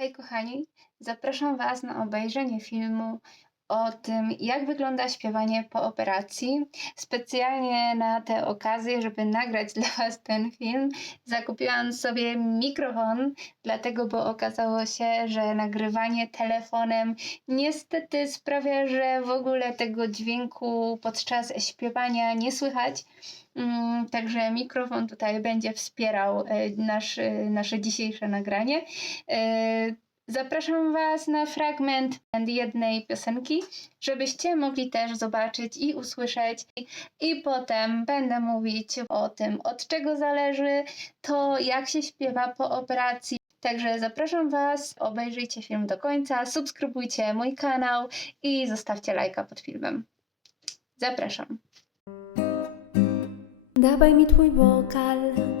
Hej kochani, zapraszam Was na obejrzenie filmu o tym, jak wygląda śpiewanie po operacji. Specjalnie na tę okazję, żeby nagrać dla Was ten film, zakupiłam sobie mikrofon, dlatego, bo okazało się, że nagrywanie telefonem niestety sprawia, że w ogóle tego dźwięku podczas śpiewania nie słychać. Mm, Także mikrofon tutaj będzie wspierał e, nasz, e, nasze dzisiejsze nagranie. Zapraszam Was na fragment jednej piosenki, żebyście mogli też zobaczyć i usłyszeć. I potem będę mówić o tym, od czego zależy to, jak się śpiewa po operacji. Także zapraszam Was, obejrzyjcie film do końca, subskrybujcie mój kanał i zostawcie lajka pod filmem. Zapraszam. Dawaj mi twój wokal.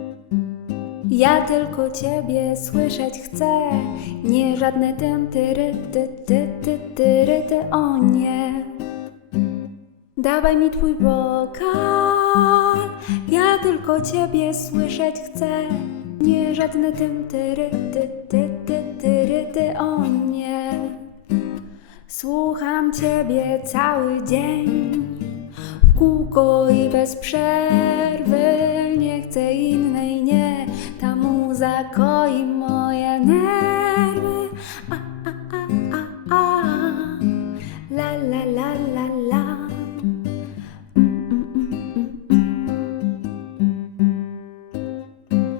Ja tylko ciebie słyszeć chcę. Nie żadne tym tyry, ty, ty, ty, tyry, ty, o nie. Dawaj mi twój wokal. Ja tylko ciebie słyszeć chcę. Nie żadne tym tyry, ty, ty, ty, tyry, ty, o nie. Słucham ciebie cały dzień w kółko i bez przerwy. Nie chcę innej, nie. Ta muza koi moje nerwy. A, a, a, a, a. La, la, la, la, la.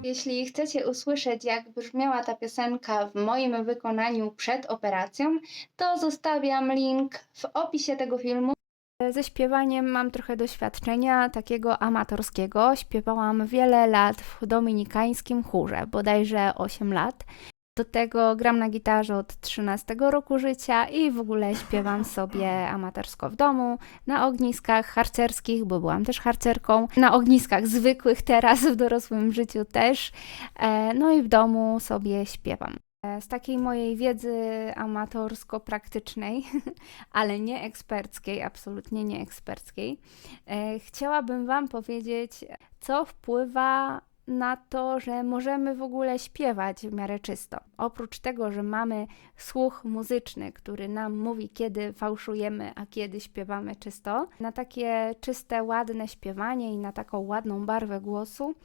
Jeśli chcecie usłyszeć, jak brzmiała ta piosenka w moim wykonaniu przed operacją, to zostawiam link w opisie tego filmu. Ze śpiewaniem mam trochę doświadczenia takiego amatorskiego. Śpiewałam wiele lat w dominikańskim chórze, bodajże 8 lat. Do tego gram na gitarze od 13 roku życia i w ogóle śpiewam sobie amatorsko w domu, na ogniskach harcerskich, bo byłam też harcerką, na ogniskach zwykłych teraz w dorosłym życiu też. E, No i w domu sobie śpiewam. E, Z takiej mojej wiedzy amatorsko-praktycznej, ale nie eksperckiej, absolutnie nie eksperckiej, e, chciałabym Wam powiedzieć, co wpływa na to, że możemy w ogóle śpiewać w miarę czysto. Oprócz tego, że mamy słuch muzyczny, który nam mówi, kiedy fałszujemy, a kiedy śpiewamy czysto, na takie czyste, ładne śpiewanie i na taką ładną barwę głosu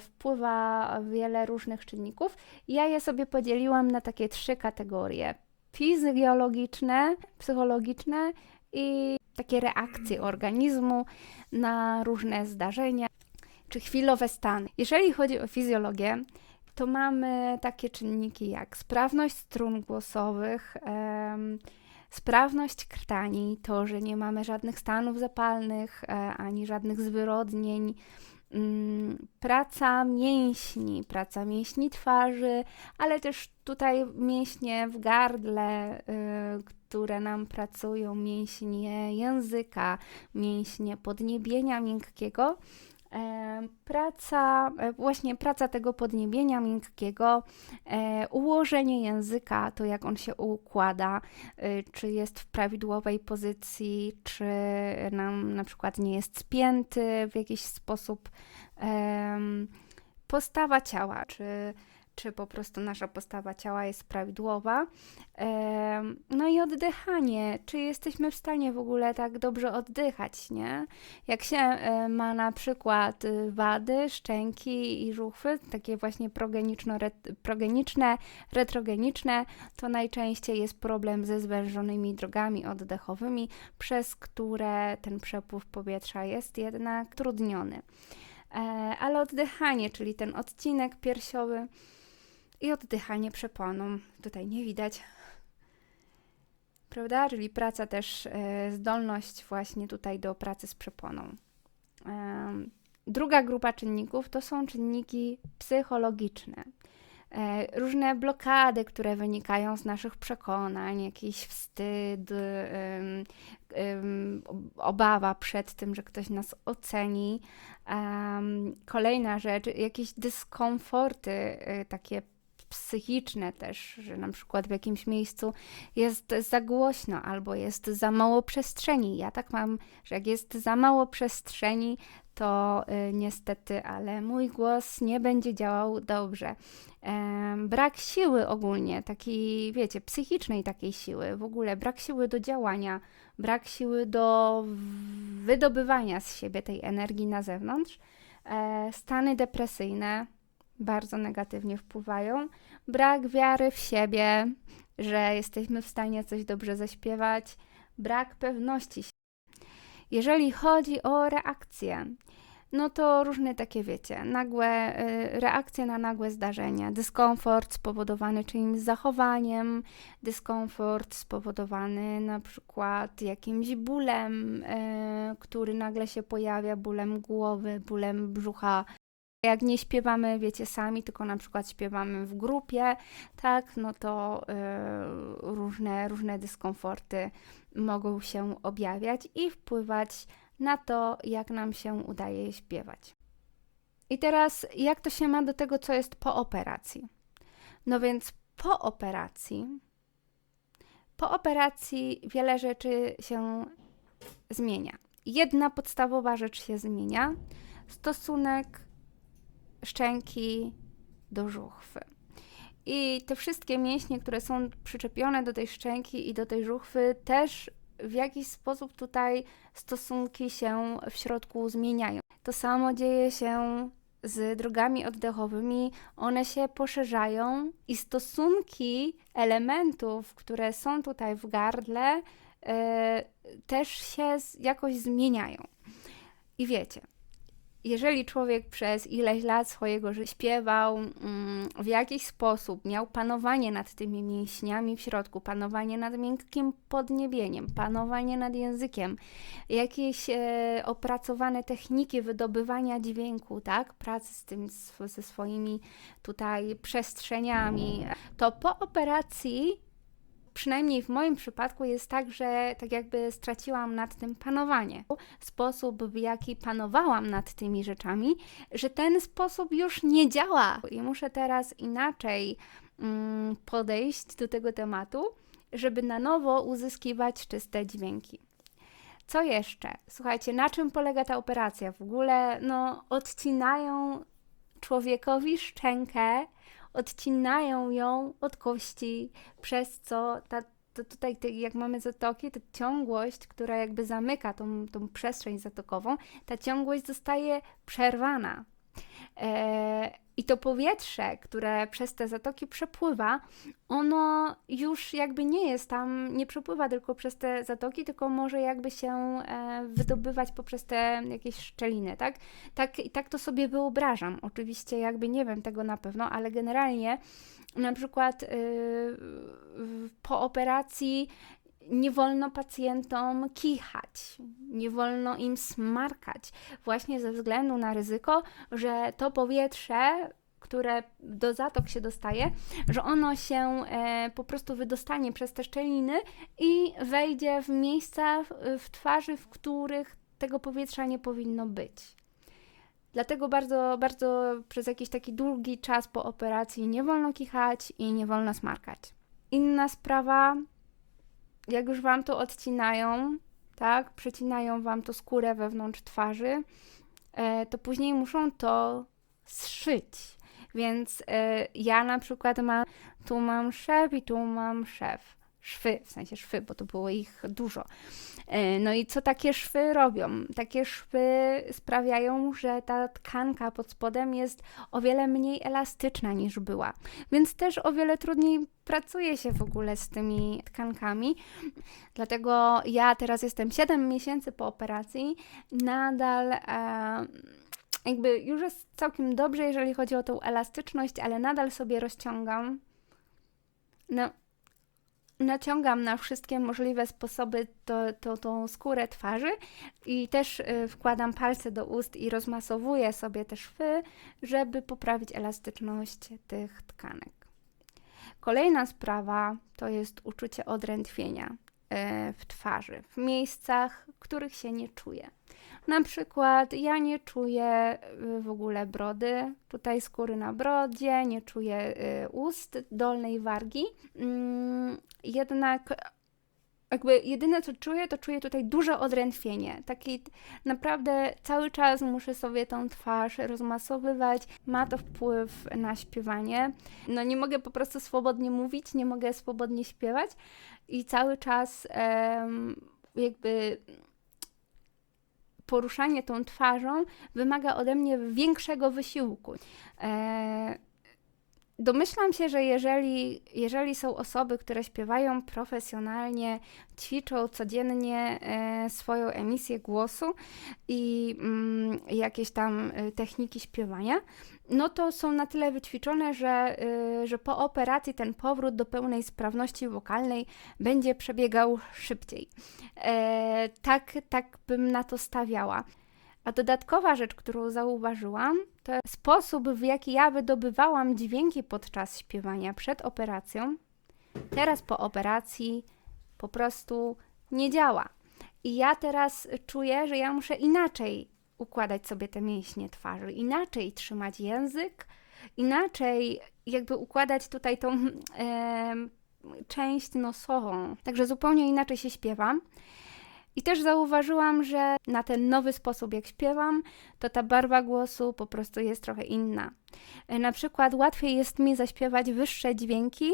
wpływa wiele różnych czynników. Ja je sobie podzieliłam na takie trzy kategorie: fizjologiczne, psychologiczne i takie reakcje organizmu na różne zdarzenia czy chwilowe stany. Jeżeli chodzi o fizjologię, to mamy takie czynniki jak sprawność strun głosowych, em, sprawność krtani, to, że nie mamy żadnych stanów zapalnych e, ani żadnych zwyrodnień, praca mięśni, praca mięśni twarzy, ale też tutaj mięśnie w gardle, y, które nam pracują, mięśnie języka, mięśnie podniebienia miękkiego. Praca, e, właśnie praca tego podniebienia miękkiego, e, ułożenie języka, to jak on się układa, y, czy jest w prawidłowej pozycji, czy nam na przykład nie jest spięty w jakiś sposób, postawa ciała, czy, czy po prostu nasza postawa ciała jest prawidłowa. No i oddychanie, czy jesteśmy w stanie w ogóle tak dobrze oddychać, nie? Jak się ma na przykład y, wady, szczęki i żuchwy, takie właśnie progeniczne, retrogeniczne, to najczęściej jest problem ze zwężonymi drogami oddechowymi, przez które ten przepływ powietrza jest jednak trudniony. E, Ale oddychanie, czyli ten odcinek piersiowy i oddychanie przeponą, tutaj nie widać, prawda? Czyli praca też, e, zdolność właśnie tutaj do pracy z przeponą. Druga grupa czynników to są czynniki psychologiczne. E, Różne blokady, które wynikają z naszych przekonań, jakiś wstyd, obawa przed tym, że ktoś nas oceni. Kolejna rzecz, jakieś dyskomforty, e, takie psychiczne też, że na przykład w jakimś miejscu jest za głośno albo jest za mało przestrzeni. Ja tak mam, że jak jest za mało przestrzeni, to y, niestety, ale mój głos nie będzie działał dobrze. Brak siły ogólnie, takiej, wiecie, psychicznej takiej siły, w ogóle brak siły do działania, brak siły do wydobywania z siebie tej energii na zewnątrz. E, stany depresyjne bardzo negatywnie wpływają. Brak wiary w siebie, że jesteśmy w stanie coś dobrze zaśpiewać, brak pewności. Jeżeli chodzi o reakcje, no to różne takie, wiecie, nagłe y, reakcje na nagłe zdarzenia, dyskomfort spowodowany czyimś zachowaniem, dyskomfort spowodowany na przykład jakimś bólem, y, który nagle się pojawia, bólem głowy, bólem brzucha. Jak nie śpiewamy, wiecie, sami, tylko na przykład śpiewamy w grupie, tak, no to y, różne, różne dyskomforty mogą się objawiać i wpływać na to, jak nam się udaje śpiewać. I teraz, jak to się ma do tego, co jest po operacji? No więc po operacji, po operacji wiele rzeczy się zmienia. Jedna podstawowa rzecz się zmienia: stosunek szczęki do żuchwy. I te wszystkie mięśnie, które są przyczepione do tej szczęki i do tej żuchwy, też w jakiś sposób tutaj stosunki się w środku zmieniają. To samo dzieje się z drogami oddechowymi, one się poszerzają i stosunki elementów, które są tutaj w gardle, e, też się jakoś zmieniają. I wiecie, jeżeli człowiek przez ileś lat swojego życia śpiewał mm, w jakiś sposób, miał panowanie nad tymi mięśniami w środku, panowanie nad miękkim podniebieniem, panowanie nad językiem, jakieś e, opracowane techniki wydobywania dźwięku, tak, pracy z tym, ze swoimi tutaj przestrzeniami, to po operacji przynajmniej w moim przypadku jest tak, że tak jakby straciłam nad tym panowanie. Sposób, w jaki panowałam nad tymi rzeczami, że ten sposób już nie działa i muszę teraz inaczej mm, podejść do tego tematu, żeby na nowo uzyskiwać czyste dźwięki. Co jeszcze? Słuchajcie, na czym polega ta operacja? W ogóle, no, odcinają człowiekowi szczękę, odcinają ją od kości, przez co ta, to tutaj, jak mamy zatoki, to ciągłość, która jakby zamyka tą, tą przestrzeń zatokową, ta ciągłość zostaje przerwana. I to powietrze, które przez te zatoki przepływa, ono już jakby nie jest tam, nie przepływa tylko przez te zatoki, tylko może jakby się e, wydobywać poprzez te jakieś szczeliny, tak? Tak, I tak to sobie wyobrażam. Oczywiście jakby nie wiem tego na pewno, ale generalnie na przykład yy, po operacji nie wolno pacjentom kichać, nie wolno im smarkać, właśnie ze względu na ryzyko, że to powietrze, które do zatok się dostaje, że ono się e, po prostu wydostanie przez te szczeliny i wejdzie w miejsca w, twarzy, w których tego powietrza nie powinno być. Dlatego bardzo, bardzo przez jakiś taki długi czas po operacji nie wolno kichać i nie wolno smarkać. Inna sprawa, jak już Wam to odcinają, tak, przecinają Wam to skórę wewnątrz twarzy, e, to później muszą to zszyć. Więc e, ja na przykład mam, tu mam szef i tu mam szef. Szwy, w sensie szwy, bo to było ich dużo. E, No i co takie szwy robią? Takie szwy sprawiają, że ta tkanka pod spodem jest o wiele mniej elastyczna niż była, więc też o wiele trudniej pracuje się w ogóle z tymi tkankami. Dlatego ja teraz jestem 7 miesięcy po operacji, nadal e, jakby już jest całkiem dobrze, jeżeli chodzi o tą elastyczność, ale nadal sobie rozciągam. No, naciągam na wszystkie możliwe sposoby to, to, tą skórę twarzy i też y, wkładam palce do ust i rozmasowuję sobie te szwy, żeby poprawić elastyczność tych tkanek. Kolejna sprawa to jest uczucie odrętwienia y, w twarzy, w miejscach, których się nie czuję. Na przykład ja nie czuję y, w ogóle brody, tutaj skóry na brodzie, nie czuję y, ust, dolnej wargi. Mm, jednak jakby jedyne co czuję, to czuję tutaj duże odrętwienie. Taki naprawdę cały czas muszę sobie tą twarz rozmasowywać. Ma to wpływ na śpiewanie. No nie mogę po prostu swobodnie mówić, nie mogę swobodnie śpiewać i cały czas em, jakby poruszanie tą twarzą wymaga ode mnie większego wysiłku. E, domyślam się, że jeżeli, jeżeli są osoby, które śpiewają profesjonalnie, ćwiczą codziennie e, swoją emisję głosu i mm, jakieś tam e, techniki śpiewania, no to są na tyle wyćwiczone, że, y, że po operacji ten powrót do pełnej sprawności wokalnej będzie przebiegał szybciej. E, tak, tak bym na to stawiała. A dodatkowa rzecz, którą zauważyłam, to sposób, w jaki ja wydobywałam dźwięki podczas śpiewania przed operacją, teraz po operacji po prostu nie działa. I ja teraz czuję, że ja muszę inaczej układać sobie te mięśnie twarzy, inaczej trzymać język, inaczej jakby układać tutaj tą em, część nosową. Także zupełnie inaczej się śpiewam. I też zauważyłam, że na ten nowy sposób, jak śpiewam, to ta barwa głosu po prostu jest trochę inna. E, Na przykład łatwiej jest mi zaśpiewać wyższe dźwięki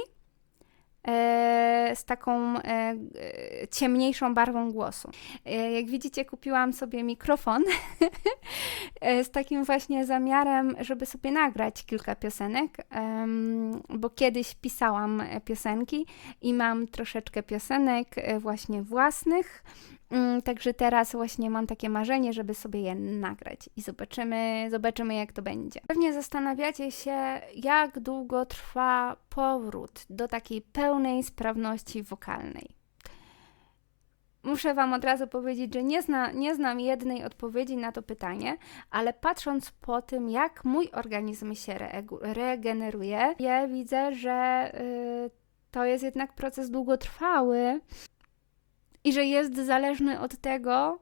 e, z taką e, ciemniejszą barwą głosu. E, jak widzicie, kupiłam sobie mikrofon e, z takim właśnie zamiarem, żeby sobie nagrać kilka piosenek, bo kiedyś pisałam piosenki i mam troszeczkę piosenek właśnie własnych. Mm, Także teraz właśnie mam takie marzenie, żeby sobie je nagrać i zobaczymy, zobaczymy jak to będzie. Pewnie zastanawiacie się, jak długo trwa powrót do takiej pełnej sprawności wokalnej. Muszę Wam od razu powiedzieć, że nie, zna, nie znam jednej odpowiedzi na to pytanie, ale patrząc po tym, jak mój organizm się reegu- regeneruje, ja widzę, że y, to jest jednak proces długotrwały i że jest zależny od tego,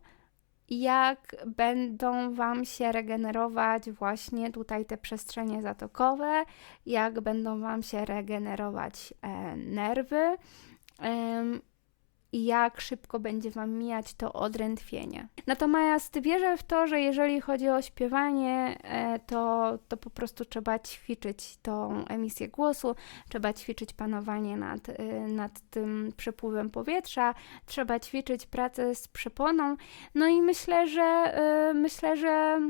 jak będą Wam się regenerować właśnie tutaj te przestrzenie zatokowe, jak będą Wam się regenerować e, nerwy. Em, i jak szybko będzie Wam mijać to odrętwienie. Natomiast wierzę w to, że jeżeli chodzi o śpiewanie, e, to, to po prostu trzeba ćwiczyć tą emisję głosu, trzeba ćwiczyć panowanie nad, y, nad tym przepływem powietrza, trzeba ćwiczyć pracę z przeponą. No i myślę, że y, myślę, że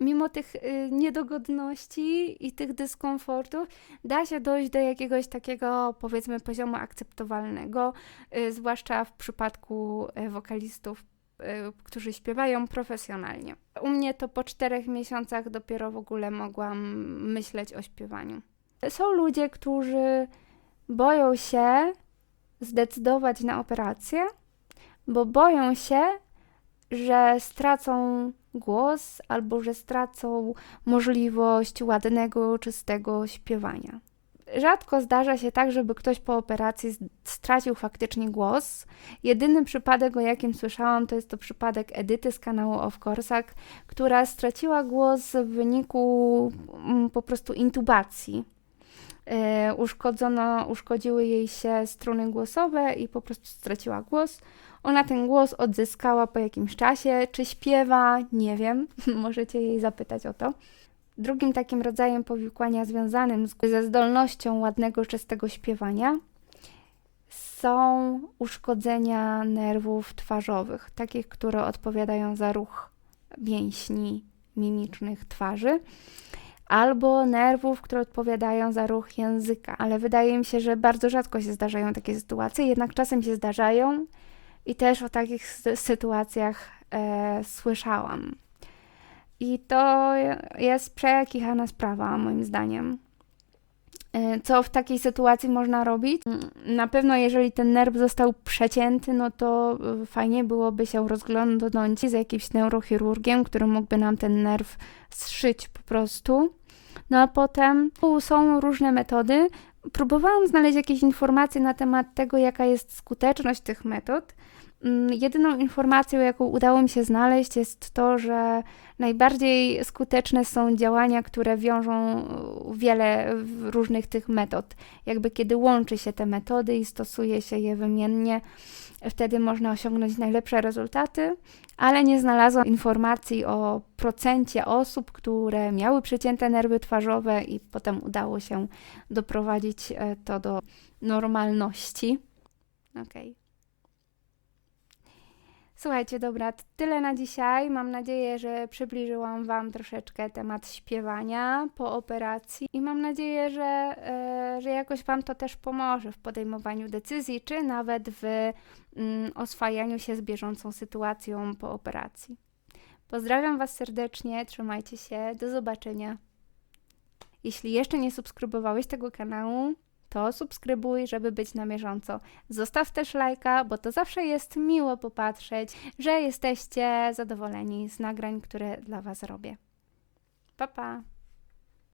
mimo tych y, niedogodności i tych dyskomfortów da się dojść do jakiegoś takiego powiedzmy poziomu akceptowalnego, y, zwłaszcza w przypadku y, wokalistów, którzy śpiewają profesjonalnie. U mnie to po czterech miesiącach dopiero w ogóle mogłam myśleć o śpiewaniu. Są ludzie, którzy boją się zdecydować na operację, bo boją się, że stracą głos albo że stracą możliwość ładnego, czystego śpiewania. Rzadko zdarza się tak, żeby ktoś po operacji stracił faktycznie głos. Jedyny przypadek, o jakim słyszałam, to jest to przypadek Edyty z kanału Of Corsak, która straciła głos w wyniku mm, po prostu intubacji. E, uszkodzono, uszkodziły jej się struny głosowe i po prostu straciła głos. Ona ten głos odzyskała po jakimś czasie. Czy śpiewa? Nie wiem. Możecie jej zapytać o to. Drugim takim rodzajem powikłania związanym z, ze zdolnością ładnego, czystego śpiewania są uszkodzenia nerwów twarzowych, takich, które odpowiadają za ruch mięśni mimicznych twarzy, albo nerwów, które odpowiadają za ruch języka. Ale wydaje mi się, że bardzo rzadko się zdarzają takie sytuacje, jednak czasem się zdarzają i też o takich sy- sytuacjach e, słyszałam. I to jest przekichana sprawa, moim zdaniem. E, Co w takiej sytuacji można robić? Mm, Na pewno, jeżeli ten nerw został przecięty, no to y, fajnie byłoby się rozglądnąć z jakimś neurochirurgiem, który mógłby nam ten nerw zszyć po prostu. No a potem są różne metody. Próbowałam znaleźć jakieś informacje na temat tego, jaka jest skuteczność tych metod. Mm, Jedyną informacją, jaką udało mi się znaleźć, jest to, że najbardziej skuteczne są działania, które wiążą wiele różnych tych metod. Jakby kiedy łączy się te metody i stosuje się je wymiennie, wtedy można osiągnąć najlepsze rezultaty, ale nie znalazłam informacji o procencie osób, które miały przecięte nerwy twarzowe i potem udało się doprowadzić e, to do normalności. Okej. Słuchajcie, dobra, tyle na dzisiaj. Mam nadzieję, że przybliżyłam Wam troszeczkę temat śpiewania po operacji i mam nadzieję, że, e, że jakoś Wam to też pomoże w podejmowaniu decyzji, czy nawet w mm, oswajaniu się z bieżącą sytuacją po operacji. Pozdrawiam Was serdecznie, trzymajcie się, do zobaczenia. Jeśli jeszcze nie subskrybowałeś tego kanału, to subskrybuj, żeby być na bieżąco. Zostaw też lajka, bo to zawsze jest miło popatrzeć, że jesteście zadowoleni z nagrań, które dla Was robię. Pa pa!